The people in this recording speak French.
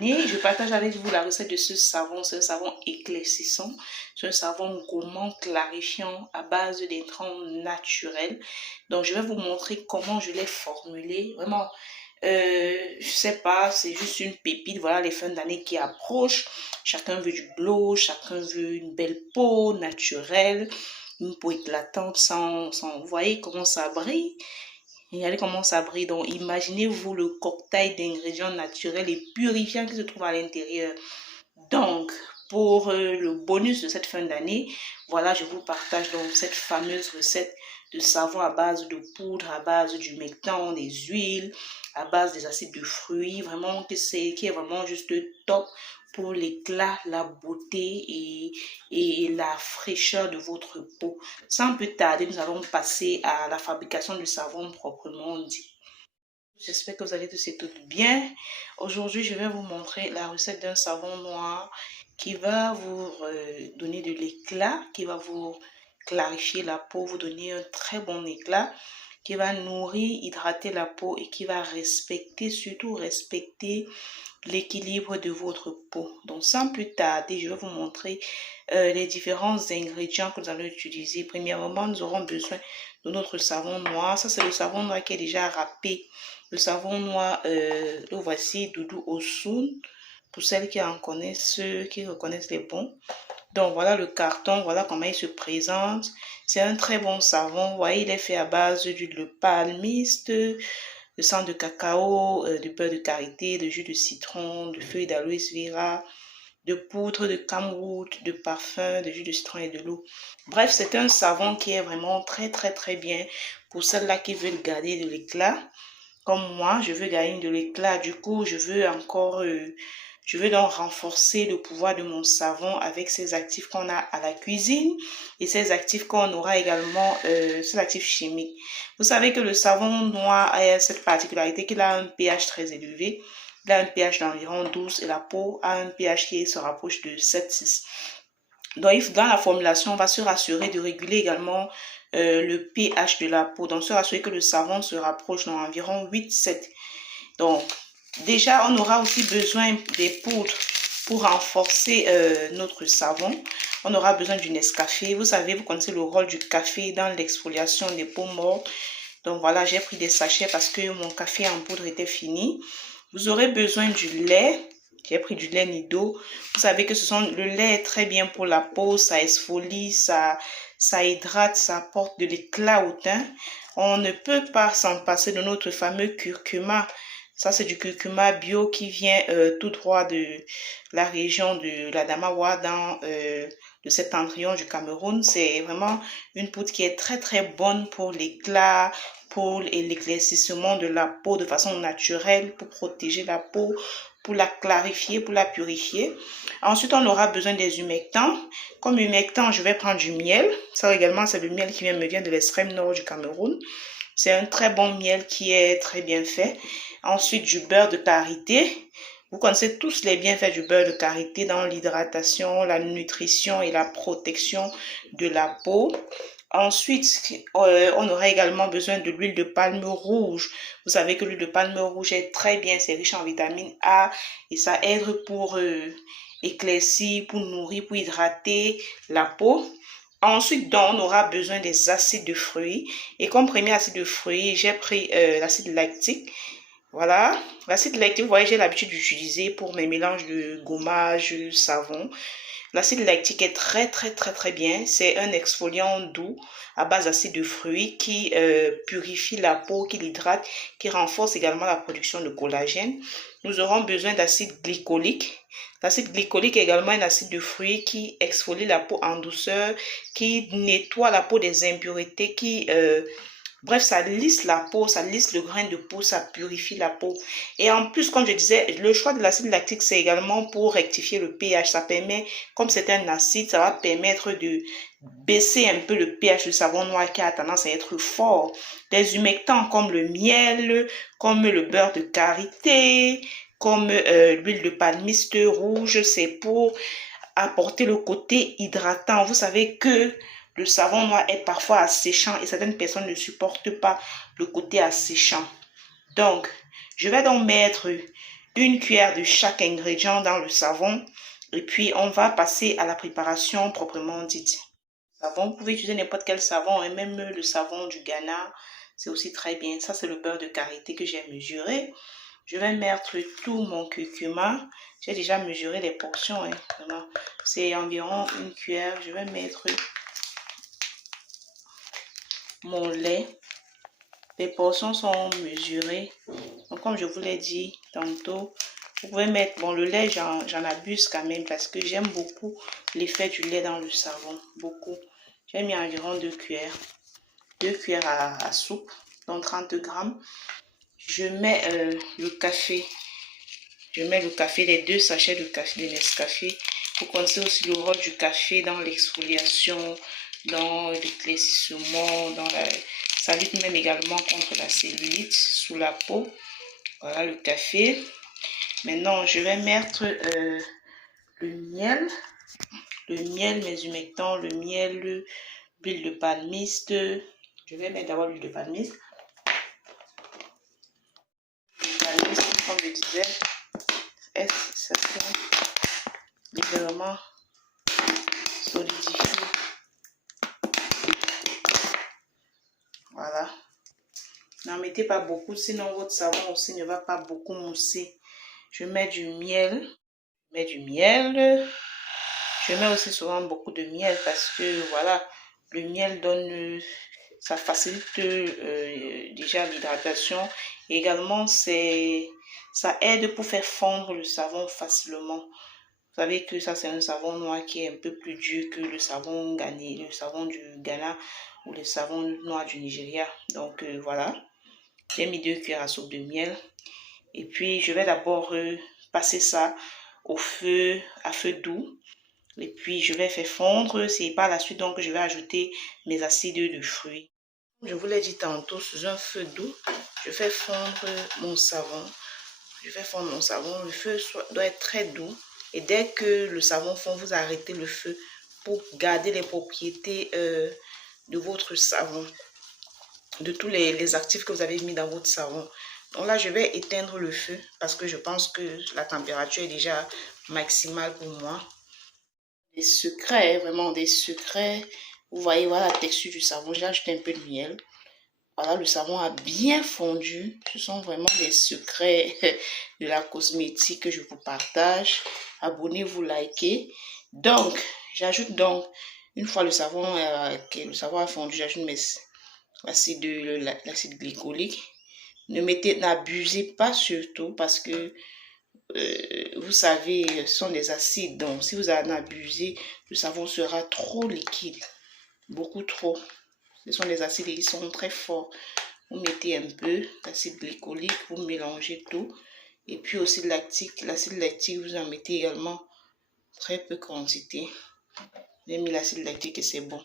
Et je partage avec vous la recette de ce savon. C'est un savon éclaircissant. C'est un savon gommant clarifiant à base d'intrants naturels. Donc, je vais vous montrer comment je l'ai formulé. Vraiment, je sais pas, c'est juste une pépite. Voilà les fins d'année qui approchent. Chacun veut du glow, chacun veut une belle peau naturelle, une peau éclatante vous voyez comment ça brille. Regardez comment ça brille. Donc, imaginez-vous le cocktail d'ingrédients naturels et purifiants qui se trouve à l'intérieur. Donc, pour le bonus de cette fin d'année, voilà, je vous partage donc cette fameuse recette de savon à base de poudre, à base du humectant, des huiles, à base des acides de fruits, vraiment qui est vraiment juste top pour l'éclat, la beauté et la fraîcheur de votre peau. Sans plus tarder, nous allons passer à la fabrication du savon proprement dit. J'espère que vous allez tous et toutes bien. Aujourd'hui, je vais vous montrer la recette d'un savon noir qui va vous donner de l'éclat, qui va vous clarifier la peau, vous donner un très bon éclat, qui va nourrir, hydrater la peau et qui va respecter, surtout respecter l'équilibre de votre peau. Donc, sans plus tarder, je vais vous montrer les différents ingrédients que nous allons utiliser. Premièrement, nous aurons besoin de notre savon noir. Ça, c'est le savon noir qui est déjà râpé. Le savon noir, le voici, Doudou Osun, pour celles qui en connaissent, ceux qui reconnaissent les bons. Donc, voilà le carton, voilà comment il se présente. C'est un très bon savon. Vous voyez, il est fait à base d'huile de palmiste, de sang de cacao, de beurre de karité, de jus de citron, de feuilles d'aloès vera, de poudre de camwood, de parfum, de jus de citron et de l'eau. Bref, c'est un savon qui est vraiment très bien pour celles-là qui veulent garder de l'éclat. Comme moi, je veux gagner de l'éclat. Du coup, je veux donc renforcer le pouvoir de mon savon avec ces actifs qu'on a à la cuisine et ces actifs qu'on aura également, ces actifs chimiques. Vous savez que le savon noir a cette particularité qu'il a un pH très élevé. Il a un pH d'environ 12 et la peau a un pH qui se rapproche de 7,6. Donc, dans la formulation, on va se rassurer de réguler également le pH de la peau. Donc, se rassurer que le savon se rapproche d'environ 8,7. Donc, déjà, on aura aussi besoin des poudres pour renforcer notre savon. On aura besoin du Nescafé. Vous savez, vous connaissez le rôle du café dans l'exfoliation des peaux mortes. Donc, voilà, j'ai pris des sachets parce que mon café en poudre était fini. Vous aurez besoin du lait. J'ai pris du lait Nido. Vous savez que le lait est très bien pour la peau, ça exfolie, ça hydrate, ça apporte de l'éclat au teint. On ne peut pas s'en passer de notre fameux curcuma. Ça, c'est du curcuma bio qui vient tout droit de la région de l'Adamawa dans le septentrion du Cameroun. C'est vraiment une poudre qui est très bonne pour l'éclat, pour l'éclaircissement de la peau de façon naturelle, pour protéger la peau, pour la clarifier, pour la purifier. Ensuite, on aura besoin des humectants. Comme humectant, je vais prendre du miel. Ça également, c'est le miel qui me vient de l'extrême nord du Cameroun. C'est un très bon miel qui est très bien fait. Ensuite, du beurre de karité. Vous connaissez tous les bienfaits du beurre de karité dans l'hydratation, la nutrition et la protection de la peau. Ensuite, on aura également besoin de l'huile de palme rouge. Vous savez que l'huile de palme rouge est très bien, c'est riche en vitamine A et ça aide pour éclaircir, pour nourrir, pour hydrater la peau. Ensuite, donc, on aura besoin des acides de fruits. Et comme premier acide de fruits, j'ai pris l'acide lactique. Voilà, l'acide lactique, vous voyez, j'ai l'habitude d'utiliser pour mes mélanges de gommage, savon. L'acide lactique est très bien. C'est un exfoliant doux à base d'acide de fruits qui purifie la peau, qui l'hydrate, qui renforce également la production de collagène. Nous aurons besoin d'acide glycolique. L'acide glycolique est également un acide de fruits qui exfolie la peau en douceur, qui nettoie la peau des impuretés, bref, ça lisse la peau, ça lisse le grain de peau, ça purifie la peau. Et en plus, comme je disais, le choix de l'acide lactique, c'est également pour rectifier le pH. Ça permet, comme c'est un acide, ça va permettre de baisser un peu le pH du savon noir qui a tendance à être fort. Des humectants comme le miel, comme le beurre de karité, comme l'huile de palmiste rouge, c'est pour apporter le côté hydratant. Vous savez que le savon noir est parfois asséchant et certaines personnes ne supportent pas le côté asséchant. Donc, je vais donc mettre une cuillère de chaque ingrédient dans le savon. Et puis, on va passer à la préparation proprement dite. Savon, vous pouvez utiliser n'importe quel savon, et même le savon du Ghana, c'est aussi très bien. Ça, c'est le beurre de karité que j'ai mesuré. Je vais mettre tout mon curcuma. J'ai déjà mesuré les portions, hein, vraiment. C'est environ une cuillère. Je vais mettre mon lait. Les portions sont mesurées. Donc, comme je vous l'ai dit tantôt, vous pouvez mettre, bon, le lait, j'en abuse quand même parce que j'aime beaucoup l'effet du lait dans le savon. Beaucoup. J'ai mis environ 2 cuillères. 2 cuillères à soupe, donc 30 grammes. Je mets le café. Je mets le café, les 2 sachets de café, de Nescafé. Vous connaissez aussi le rôle du café dans l'exfoliation, dans l'éclaircissement, ça lutte même également contre la cellulite sous la peau. Voilà le café. Maintenant, je vais mettre le miel. Le miel, mes humectants, le miel, l'huile de palmiste. Je vais mettre d'abord l'huile de palmiste. Comme je disais, ça fait légèrement solidifier. Voilà. N'en mettez pas beaucoup, sinon votre savon aussi ne va pas beaucoup mousser. Je mets du miel. Je mets aussi souvent beaucoup de miel parce que voilà, le miel donne, ça facilite déjà l'hydratation. Également, ça aide pour faire fondre le savon facilement. Vous savez que ça, c'est un savon noir qui est un peu plus dur que le savon ghanéen, le savon du Ghana ou le savon noir du Nigeria. Donc, voilà. J'ai mis 2 cuillères à soupe de miel. Et puis, je vais d'abord passer ça à feu doux. Et puis, je vais faire fondre. C'est par la suite, donc, je vais ajouter mes acides de fruits. Je vous l'ai dit tantôt, sous un feu doux, je fais fondre mon savon. Le feu doit être très doux. Et dès que le savon fond, vous arrêtez le feu pour garder les propriétés de votre savon, de tous les actifs que vous avez mis dans votre savon. Donc là, je vais éteindre le feu parce que je pense que la température est déjà maximale pour moi. Des secrets, vraiment des secrets. Vous voyez, voilà la texture du savon. J'ai ajouté un peu de miel. Voilà, le savon a bien fondu. Ce sont vraiment des secrets de la cosmétique que je vous partage. Abonnez-vous, likez. Donc, j'ajoute donc, une fois le savon a fondu, j'ajoute l'acide glycolique. N'abusez pas surtout parce que vous savez, ce sont des acides. Donc, si vous en abusez, le savon sera trop liquide. Beaucoup trop. Ce sont des acides qui sont très forts. Vous mettez un peu d'acide glycolique, vous mélangez tout. Et puis aussi l'acide lactique, vous en mettez également très peu quantité. J'ai mis l'acide lactique et c'est bon.